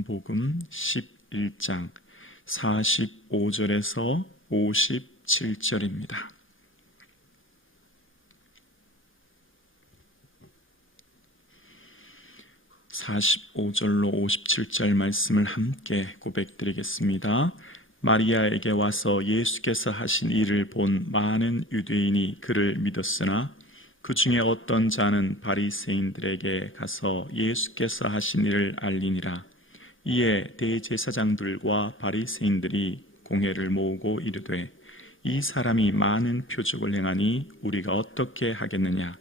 요한복음 11장 45절에서 57절입니다. 45절로 57절 말씀을 함께 고백드리겠습니다. 마리아에게 와서 예수께서 하신 일을 본 많은 유대인이 그를 믿었으나 그 중에 어떤 자는 바리새인들에게 가서 예수께서 하신 일을 알리니라. 이에 대제사장들과 바리새인들이 공회를 모으고 이르되 이 사람이 많은 표적을 행하니 우리가 어떻게 하겠느냐.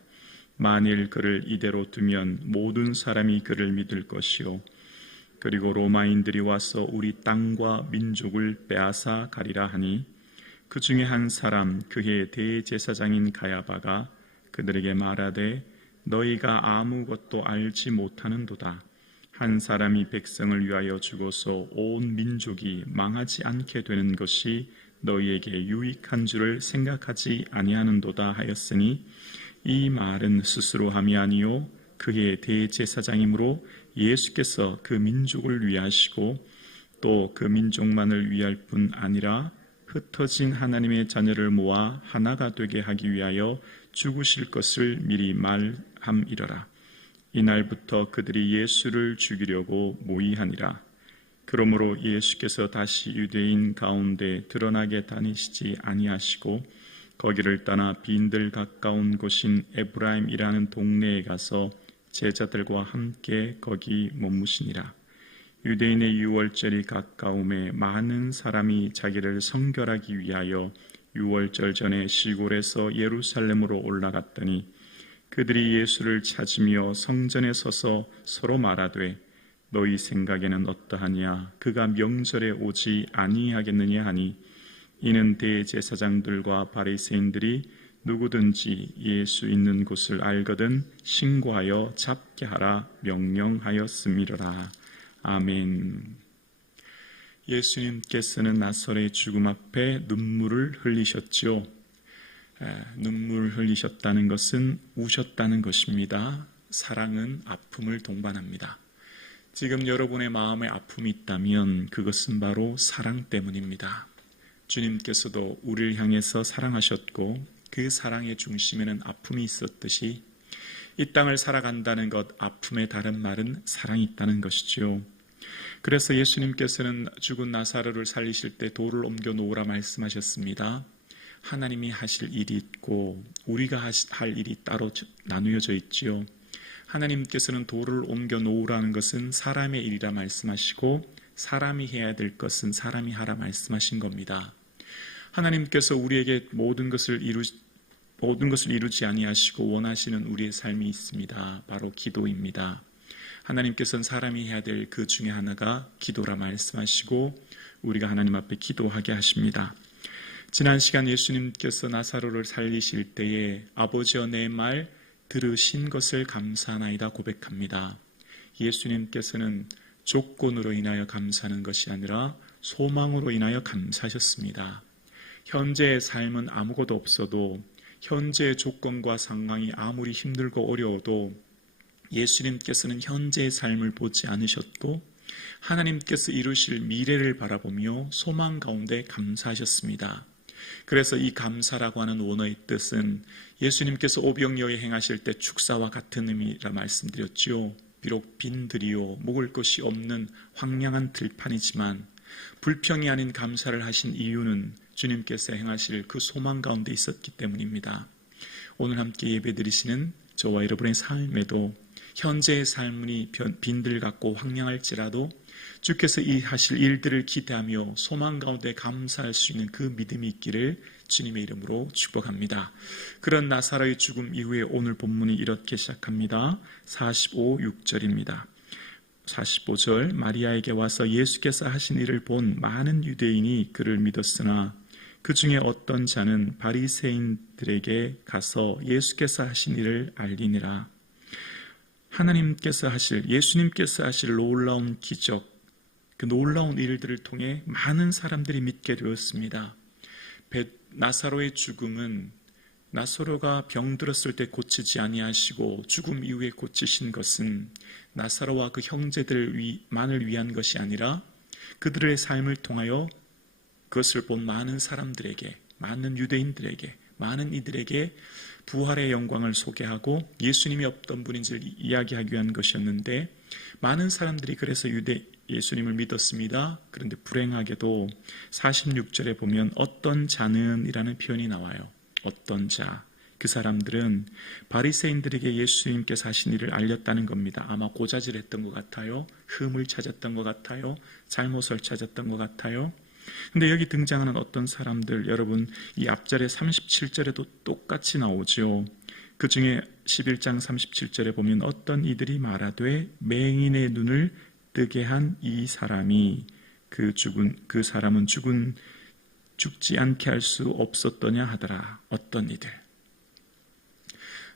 만일 그를 이대로 두면 모든 사람이 그를 믿을 것이요 그리고 로마인들이 와서 우리 땅과 민족을 빼앗아 가리라 하니 그 중에 한 사람 그의 대제사장인 가야바가 그들에게 말하되 너희가 아무것도 알지 못하는도다. 한 사람이 백성을 위하여 죽어서 온 민족이 망하지 않게 되는 것이 너희에게 유익한 줄을 생각하지 아니하는도다 하였으니 이 말은 스스로 함이 아니요 그의 대제사장이므로 예수께서 그 민족을 위하시고 또 그 민족만을 위할 뿐 아니라 흩어진 하나님의 자녀를 모아 하나가 되게 하기 위하여 죽으실 것을 미리 말함이러라. 이날부터 그들이 예수를 죽이려고 모의하니라. 그러므로 예수께서 다시 유대인 가운데 드러나게 다니시지 아니하시고 거기를 떠나 빈들 가까운 곳인 에브라임이라는 동네에 가서 제자들과 함께 거기 머무시니라. 유대인의 유월절이 가까움에 많은 사람이 자기를 성결하기 위하여 유월절 전에 시골에서 예루살렘으로 올라갔더니 그들이 예수를 찾으며 성전에 서서 서로 말하되 너희 생각에는 어떠하냐. 그가 명절에 오지 아니하겠느냐 하니 이는 대제사장들과 바리새인들이 누구든지 예수 있는 곳을 알거든 신고하여 잡게 하라 명령하였음이로라. 아멘. 예수님께서는 나사로의 죽음 앞에 눈물을 흘리셨죠. 눈물을 흘리셨다는 것은 우셨다는 것입니다. 사랑은 아픔을 동반합니다. 지금 여러분의 마음에 아픔이 있다면 그것은 바로 사랑 때문입니다. 주님께서도 우리를 향해서 사랑하셨고 그 사랑의 중심에는 아픔이 있었듯이 이 땅을 살아간다는 것, 아픔의 다른 말은 사랑이 있다는 것이지요. 그래서 예수님께서는 죽은 나사로를 살리실 때 돌을 옮겨 놓으라 말씀하셨습니다. 하나님이 하실 일이 있고 우리가 할 일이 따로 나누어져 있지요. 하나님께서는 돌을 옮겨 놓으라는 것은 사람의 일이라 말씀하시고 사람이 해야 될 것은 사람이 하라 말씀하신 겁니다. 하나님께서 우리에게 모든 것을 이루지 아니하시고 원하시는 우리의 삶이 있습니다. 바로 기도입니다. 하나님께서는 사람이 해야 될 그 중에 하나가 기도라 말씀하시고 우리가 하나님 앞에 기도하게 하십니다. 지난 시간 예수님께서 나사로를 살리실 때에 아버지여 내 말 들으신 것을 감사하나이다 고백합니다. 예수님께서는 조건으로 인하여 감사하는 것이 아니라 소망으로 인하여 감사하셨습니다. 현재의 삶은 아무것도 없어도 현재의 조건과 상황이 아무리 힘들고 어려워도 예수님께서는 현재의 삶을 보지 않으셨고 하나님께서 이루실 미래를 바라보며 소망 가운데 감사하셨습니다. 그래서 이 감사라고 하는 원어의 뜻은 예수님께서 오병여에 행하실 때 축사와 같은 의미라 말씀드렸지요. 비록 빈들이요 먹을 것이 없는 황량한 들판이지만 불평이 아닌 감사를 하신 이유는 주님께서 행하실 그 소망 가운데 있었기 때문입니다. 오늘 함께 예배드리시는 저와 여러분의 삶에도 현재의 삶이 빈들 같고 황량할지라도 주께서 이 하실 일들을 기대하며 소망 가운데 감사할 수 있는 그 믿음이 있기를 주님의 이름으로 축복합니다. 그런 나사로의 죽음 이후에 오늘 본문이 이렇게 시작합니다. 45절입니다. 45절 마리아에게 와서 예수께서 하신 일을 본 많은 유대인이 그를 믿었으나 그 중에 어떤 자는 바리새인들에게 가서 예수께서 하신 일을 알리니라. 예수님께서 하실 놀라운 기적, 그 놀라운 일들을 통해 많은 사람들이 믿게 되었습니다. 나사로의 죽음은 나사로가 병들었을 때 고치지 아니하시고 죽음 이후에 고치신 것은 나사로와 그 형제들만을 위한 것이 아니라 그들의 삶을 통하여 그것을 본 많은 사람들에게, 많은 유대인들에게, 많은 이들에게 부활의 영광을 소개하고 예수님이 어떤 분인지를 이야기하기 위한 것이었는데, 많은 사람들이 그래서 예수님을 믿었습니다. 그런데 불행하게도 46절에 보면 어떤 자는 이라는 표현이 나와요. 어떤 자, 그 사람들은 바리새인들에게 예수님께서 하신 일을 알렸다는 겁니다. 아마 고자질했던 것 같아요. 흠을 찾았던 것 같아요. 잘못을 찾았던 것 같아요. 근데 여기 등장하는 어떤 사람들, 여러분 이 앞절에 37절에도 똑같이 나오죠. 그 중에 11장 37절에 보면 어떤 이들이 말하되 맹인의 눈을 뜨게 한 이 사람이 그 사람은 죽지 않게 할 수 없었더냐 하더라. 어떤 이들.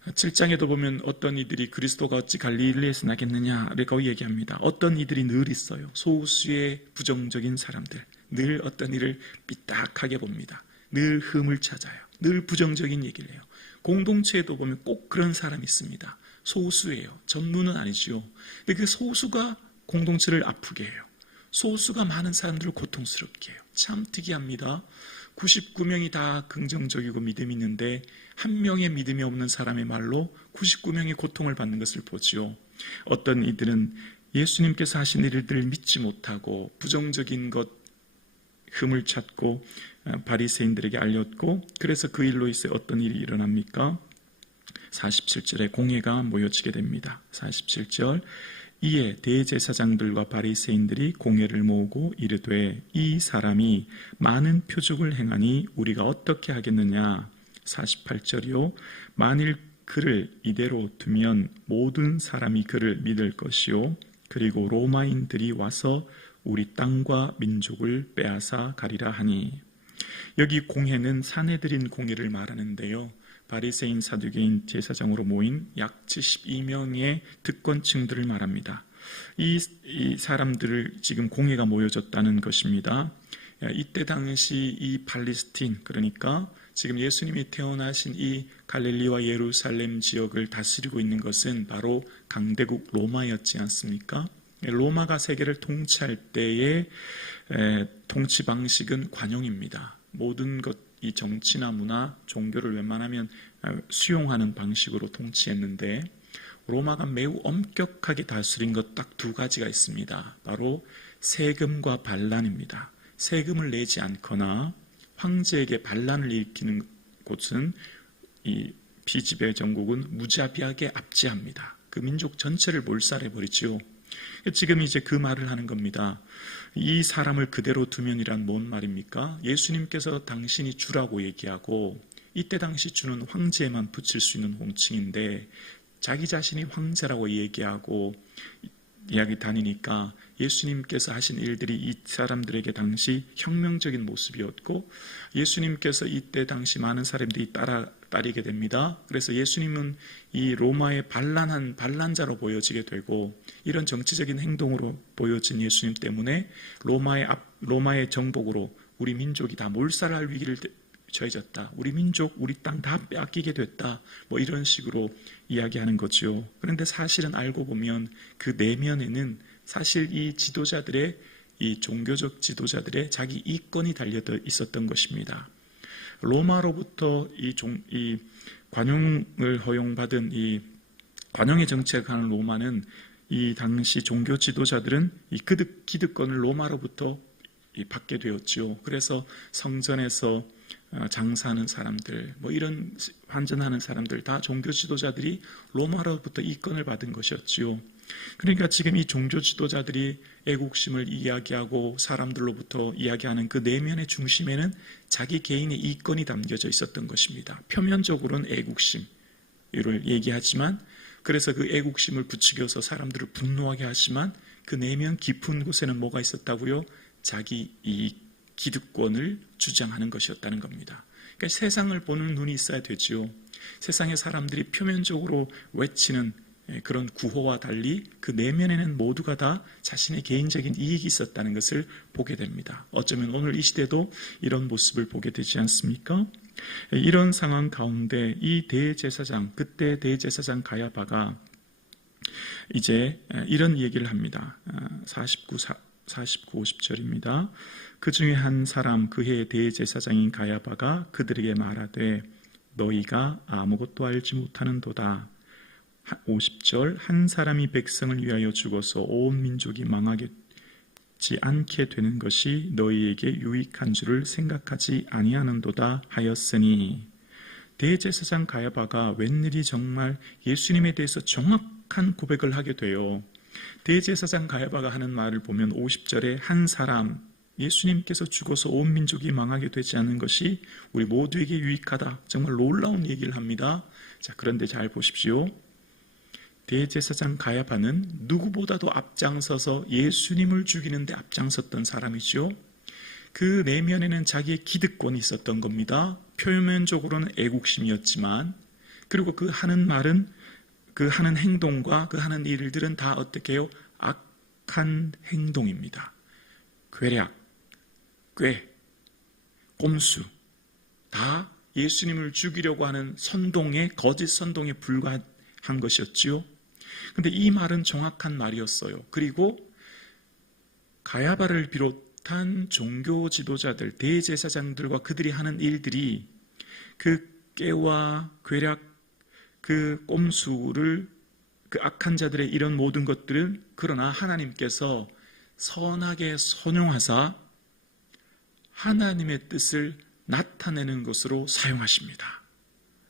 7장에도 보면 어떤 이들이 그리스도가 어찌 갈릴리에서 나겠느냐라고 얘기합니다. 어떤 이들이 늘 있어요. 소수의 부정적인 사람들. 늘 어떤 일을 삐딱하게 봅니다. 늘 흠을 찾아요. 늘 부정적인 얘기를 해요. 공동체에도 보면 꼭 그런 사람이 있습니다. 소수예요. 전부는 아니죠. 근데 그 소수가 공동체를 아프게 해요. 소수가 많은 사람들을 고통스럽게 해요. 참 특이합니다. 99명이 다 긍정적이고 믿음이 있는데 한 명의 믿음이 없는 사람의 말로 99명이 고통을 받는 것을 보지요. 어떤 이들은 예수님께서 하신 일들을 믿지 못하고 부정적인 것, 흠을 찾고 바리새인들에게 알렸고, 그래서 그 일로 인해 어떤 일이 일어납니까? 47절에 공회가 모여지게 됩니다. 47절, 이에 대제사장들과 바리새인들이 공회를 모으고 이르되 이 사람이 많은 표적을 행하니 우리가 어떻게 하겠느냐. 48절이요, 만일 그를 이대로 두면 모든 사람이 그를 믿을 것이요 그리고 로마인들이 와서 우리 땅과 민족을 빼앗아 가리라 하니. 여기 공회는 사내들인 공회를 말하는데요, 바리새인, 사두개인, 제사장으로 모인 약 72명의 특권층들을 말합니다. 이 사람들을 지금 공회가 모여졌다는 것입니다. 이때 당시 이 팔레스틴, 그러니까 지금 예수님이 태어나신 이 갈릴리와 예루살렘 지역을 다스리고 있는 것은 바로 강대국 로마였지 않습니까? 로마가 세계를 통치할 때의 통치 방식은 관용입니다. 모든 것, 이 정치나 문화, 종교를 웬만하면 수용하는 방식으로 통치했는데, 로마가 매우 엄격하게 다스린 것 딱 두 가지가 있습니다. 바로 세금과 반란입니다. 세금을 내지 않거나 황제에게 반란을 일으키는 곳은 이 비지배 정국은 무자비하게 압제합니다. 그 민족 전체를 몰살해버리죠. 지금 이제 그 말을 하는 겁니다. 이 사람을 그대로 두면이란 뭔 말입니까? 예수님께서 당신이 주라고 얘기하고, 이때 당시 주는 황제에만 붙일 수 있는 호칭인데 자기 자신이 황제라고 얘기하고 이야기 다니니까 예수님께서 하신 일들이 이 사람들에게 당시 혁명적인 모습이었고, 예수님께서 이때 당시 많은 사람들이 따르게 됩니다. 그래서 예수님은 이 로마의 반란한 반란자로 보여지게 되고, 이런 정치적인 행동으로 보여진 예수님 때문에 로마의 정복으로 우리 민족이 다 몰살할 위기를 처해졌다. 우리 민족, 우리 땅 다 빼앗기게 됐다. 뭐 이런 식으로 이야기하는 거죠. 그런데 사실은 알고 보면 그 내면에는 사실 이 지도자들의, 이 종교적 지도자들의 자기 이권이 달려 있었던 것입니다. 로마로부터 이 관용을 허용받은 이 관용의 정책을 하는 로마는, 이 당시 종교 지도자들은 이 기득권을 로마로부터 받게 되었죠. 그래서 성전에서 장사하는 사람들, 뭐 이런 환전하는 사람들 다 종교 지도자들이 로마로부터 이권을 받은 것이었지요. 그러니까 지금 이 종교 지도자들이 애국심을 이야기하고 사람들로부터 이야기하는 그 내면의 중심에는 자기 개인의 이권이 담겨져 있었던 것입니다. 표면적으로는 애국심을 얘기하지만, 그래서 그 애국심을 부추겨서 사람들을 분노하게 하지만 그 내면 깊은 곳에는 뭐가 있었다고요? 자기 이 기득권을 주장하는 것이었다는 겁니다. 그러니까 세상을 보는 눈이 있어야 되지요. 세상의 사람들이 표면적으로 외치는 그런 구호와 달리 그 내면에는 모두가 다 자신의 개인적인 이익이 있었다는 것을 보게 됩니다. 어쩌면 오늘 이 시대도 이런 모습을 보게 되지 않습니까? 이런 상황 가운데 이 대제사장, 그때 대제사장 가야바가 이제 이런 얘기를 합니다. 49, 50절입니다. 그 중에 한 사람, 그 해의 대제사장인 가야바가 그들에게 말하되 너희가 아무것도 알지 못하는도다. 50절, 한 사람이 백성을 위하여 죽어서 온 민족이 망하지 않게 되는 것이 너희에게 유익한 줄을 생각하지 아니하는도다 하였으니, 대제사장 가야바가 웬일이 정말 예수님에 대해서 정확한 고백을 하게 돼요. 대제사장 가야바가 하는 말을 보면 50절에 한 사람, 예수님께서 죽어서 온 민족이 망하게 되지 않는 것이 우리 모두에게 유익하다. 정말 놀라운 얘기를 합니다. 자, 그런데 잘 보십시오. 대제사장 가야바는 누구보다도 앞장서서 예수님을 죽이는 데 앞장섰던 사람이죠. 그 내면에는 자기의 기득권이 있었던 겁니다. 표면적으로는 애국심이었지만, 그리고 그 하는 말은, 그 하는 행동과 그 하는 일들은 다 어떻게 해요? 악한 행동입니다. 괴략, 꾀, 꼼수, 다 예수님을 죽이려고 하는 선동에, 거짓 선동에 불과한 것이었지요. 근데 이 말은 정확한 말이었어요. 그리고 가야바를 비롯한 종교 지도자들, 대제사장들과 그들이 하는 일들이 그 꾀와 괴략, 그 꼼수를, 그 악한 자들의 이런 모든 것들은 그러나 하나님께서 선하게 선용하사 하나님의 뜻을 나타내는 것으로 사용하십니다.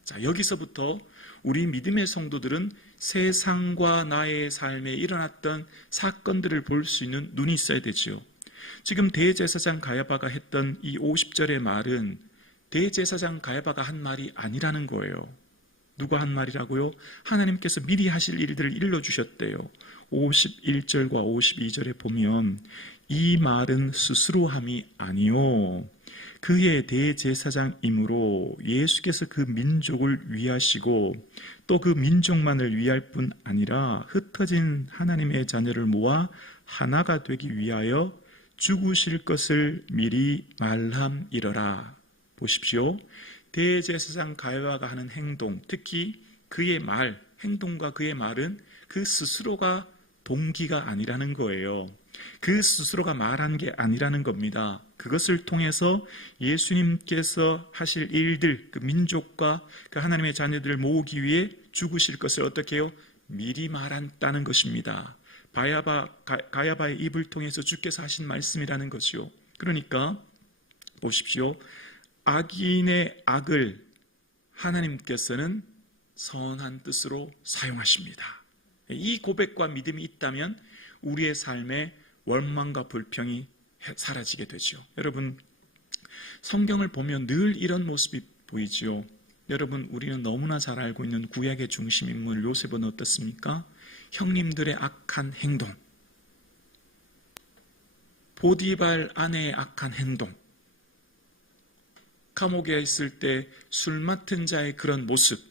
자, 여기서부터 우리 믿음의 성도들은 세상과 나의 삶에 일어났던 사건들을 볼 수 있는 눈이 있어야 되지요. 지금 대제사장 가야바가 했던 이 50절의 말은 대제사장 가야바가 한 말이 아니라는 거예요. 누가 한 말이라고요? 하나님께서 미리 하실 일들을 일러주셨대요. 51절과 52절에 보면 이 말은 스스로 함이 아니요 그의 대제사장이므로 예수께서 그 민족을 위하시고 또 그 민족만을 위할 뿐 아니라 흩어진 하나님의 자녀를 모아 하나가 되기 위하여 죽으실 것을 미리 말함이러라. 보십시오. 대제사장 가야바가 하는 행동, 특히 그의 말, 행동과 그의 말은 그 스스로가 동기가 아니라는 거예요. 그 스스로가 말한 게 아니라는 겁니다. 그것을 통해서 예수님께서 하실 일들, 그 민족과 그 하나님의 자녀들을 모으기 위해 죽으실 것을 어떻게 해요? 미리 말한다는 것입니다. 가야바의 입을 통해서 주께서 하신 말씀이라는 것이요. 그러니까 보십시오. 악인의 악을 하나님께서는 선한 뜻으로 사용하십니다. 이 고백과 믿음이 있다면 우리의 삶에 원망과 불평이 사라지게 되죠. 여러분, 성경을 보면 늘 이런 모습이 보이지요. 여러분, 우리는 너무나 잘 알고 있는 구약의 중심 인물 요셉은 어떻습니까? 형님들의 악한 행동, 보디발 아내의 악한 행동, 감옥에 있을 때 술 맡은 자의 그런 모습,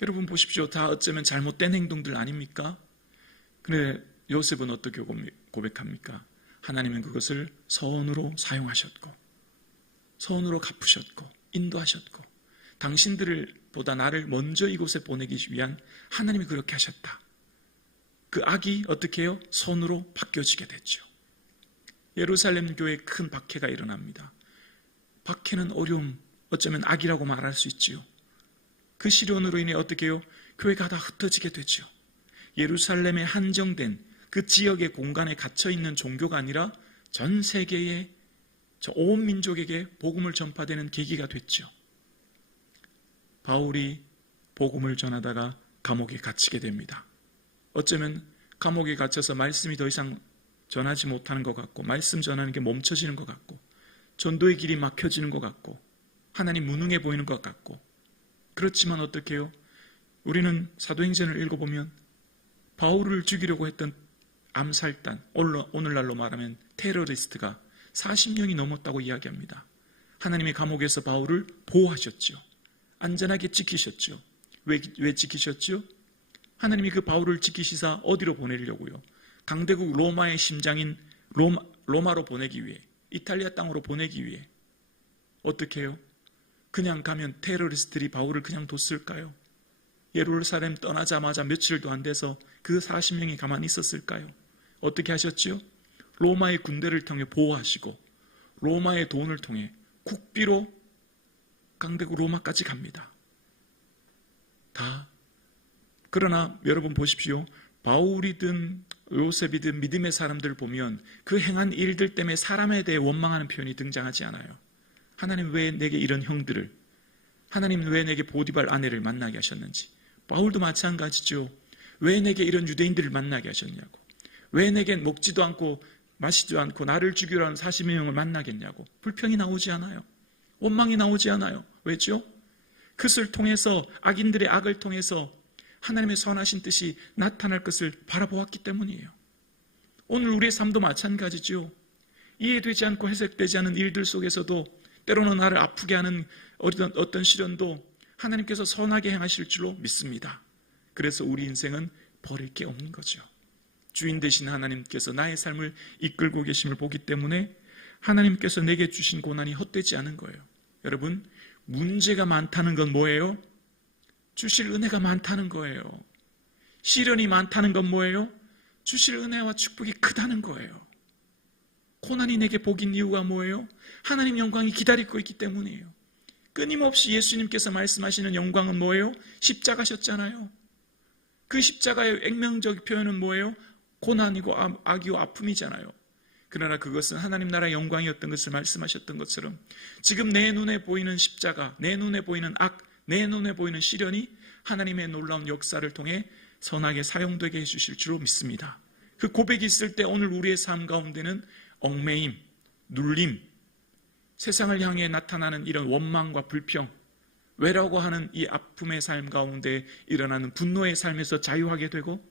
여러분 보십시오. 다 어쩌면 잘못된 행동들 아닙니까? 그런데 요셉은 어떻게 고백합니까? 하나님은 그것을 선으로 사용하셨고 선으로 갚으셨고 인도하셨고 당신들을 보다 나를 먼저 이곳에 보내기 위한 하나님이 그렇게 하셨다. 그 악이 어떻게 해요? 선으로 바뀌어지게 됐죠. 예루살렘 교회에 큰 박해가 일어납니다. 박해는 어려움, 어쩌면 악이라고 말할 수 있지요. 그 시련으로 인해 어떻게 해요? 교회가 다 흩어지게 되죠. 예루살렘에 한정된 그 지역의 공간에 갇혀있는 종교가 아니라 전 세계의 온 민족에게 복음을 전파되는 계기가 됐죠. 바울이 복음을 전하다가 감옥에 갇히게 됩니다. 어쩌면 감옥에 갇혀서 말씀이 더 이상 전하지 못하는 것 같고 말씀 전하는 게 멈춰지는 것 같고 전도의 길이 막혀지는 것 같고 하나님 무능해 보이는 것 같고 그렇지만 어떻게 해요? 우리는 사도행전을 읽어보면 바울을 죽이려고 했던 암살단, 오늘날로 말하면 테러리스트가 40명이 넘었다고 이야기합니다. 하나님의 감옥에서 바울을 보호하셨죠. 안전하게 지키셨죠. 왜 지키셨죠? 하나님이 그 바울을 지키시사 어디로 보내려고요? 강대국 로마의 심장인 로마로 보내기 위해, 이탈리아 땅으로 보내기 위해. 어떻게 해요? 그냥 가면 테러리스트들이 바울을 그냥 뒀을까요? 예루살렘 떠나자마자 며칠도 안 돼서 그 40명이 가만히 있었을까요? 어떻게 하셨지요? 로마의 군대를 통해 보호하시고 로마의 돈을 통해 국비로 강대국 로마까지 갑니다. 다. 그러나 여러분 보십시오. 바울이든 요셉이든 믿음의 사람들 보면 그 행한 일들 때문에 사람에 대해 원망하는 표현이 등장하지 않아요. 하나님 왜 내게 이런 형들을, 하나님 왜 내게 보디발 아내를 만나게 하셨는지. 바울도 마찬가지죠. 왜 내게 이런 유대인들을 만나게 하셨냐고. 왜 내게 먹지도 않고 마시지도 않고 나를 죽이려 하는 40명을 만나겠냐고. 불평이 나오지 않아요. 원망이 나오지 않아요. 왜죠? 그것을 통해서, 악인들의 악을 통해서 하나님의 선하신 뜻이 나타날 것을 바라보았기 때문이에요. 오늘 우리의 삶도 마찬가지죠. 이해되지 않고 해석되지 않은 일들 속에서도 때로는 나를 아프게 하는 어떤 시련도 하나님께서 선하게 행하실 줄로 믿습니다. 그래서 우리 인생은 버릴 게 없는 거죠. 주인 되신 하나님께서 나의 삶을 이끌고 계심을 보기 때문에 하나님께서 내게 주신 고난이 헛되지 않은 거예요. 여러분, 문제가 많다는 건 뭐예요? 주실 은혜가 많다는 거예요. 시련이 많다는 건 뭐예요? 주실 은혜와 축복이 크다는 거예요. 고난이 내게 복인 이유가 뭐예요? 하나님 영광이 기다리고 있기 때문이에요. 끊임없이 예수님께서 말씀하시는 영광은 뭐예요? 십자가셨잖아요. 그 십자가의 액면적 표현은 뭐예요? 고난이고 악이고 아픔이잖아요. 그러나 그것은 하나님 나라의 영광이었던 것을 말씀하셨던 것처럼 지금 내 눈에 보이는 십자가, 내 눈에 보이는 악, 내 눈에 보이는 시련이 하나님의 놀라운 역사를 통해 선하게 사용되게 해주실 줄로 믿습니다. 그 고백이 있을 때 오늘 우리의 삶 가운데는 얽매임, 눌림, 세상을 향해 나타나는 이런 원망과 불평, 왜라고 하는 이 아픔의 삶 가운데 일어나는 분노의 삶에서 자유하게 되고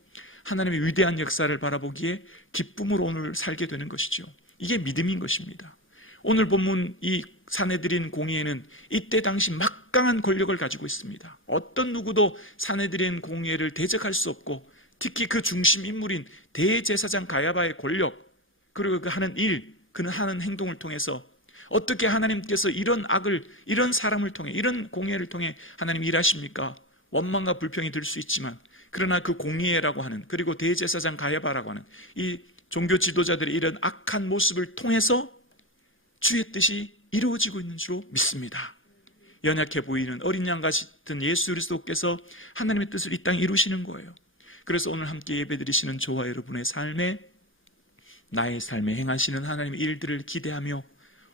하나님의 위대한 역사를 바라보기에 기쁨으로 오늘 살게 되는 것이죠. 이게 믿음인 것입니다. 오늘 본문 이 사내들인 공의회는 이때 당시 막강한 권력을 가지고 있습니다. 어떤 누구도 사내들인 공의회를 대적할 수 없고 특히 그 중심 인물인 대제사장 가야바의 권력 그리고 그 하는 일, 그는 하는 행동을 통해서 어떻게 하나님께서 이런 악을, 이런 사람을 통해, 이런 공의회를 통해 하나님 일하십니까? 원망과 불평이 들 수 있지만 그러나 그 공의회라고 하는 그리고 대제사장 가야바라고 하는 이 종교 지도자들의 이런 악한 모습을 통해서 주의 뜻이 이루어지고 있는 줄로 믿습니다. 연약해 보이는 어린 양 같은 예수 그리스도께서 하나님의 뜻을 이 땅에 이루시는 거예요. 그래서 오늘 함께 예배드리시는 저와 여러분의 삶에 나의 삶에 행하시는 하나님의 일들을 기대하며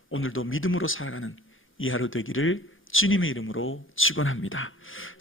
오늘도 믿음으로 살아가는 이 하루 되기를 주님의 이름으로 축원합니다.